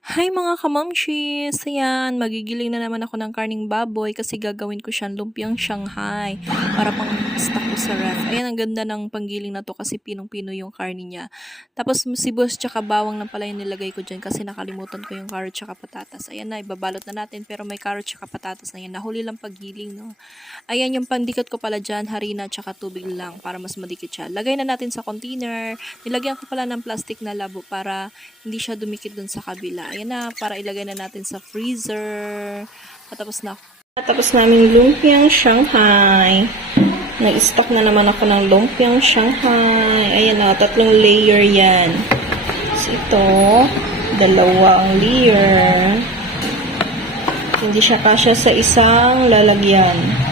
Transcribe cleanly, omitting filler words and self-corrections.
Hi mga kamamshis! Ayan, magigiling na naman ako ng karning baboy kasi gagawin ko siyang lumpiang Shanghai para pang stock ko sa ref. Ayan, ang ganda ng panggiling na to kasi pinong-pino yung karni niya. Tapos sibuyas tsaka bawang na pala yung nilagay ko dyan kasi nakalimutan ko yung carrot tsaka patatas. Ayan na, ibabalot na natin pero may carrot tsaka patatas na yan. Nahuli lang paggiling, no? Ayan, yung pandikot ko pala dyan, harina tsaka tubig lang para mas madikit siya. Lagay na natin sa container. Nilagyan ko pala ng plastic na labo para hindi siya dumikit dun sa kabila. Ayan na, para ilagay na natin sa freezer. Tapos na. Tapos namin lumpiang Shanghai. Nag-stock na naman ako ng lumpiang Shanghai. Ayan na, 3 layer yan. So ito, 2 layer. Hindi siya kasya sa isang lalagyan.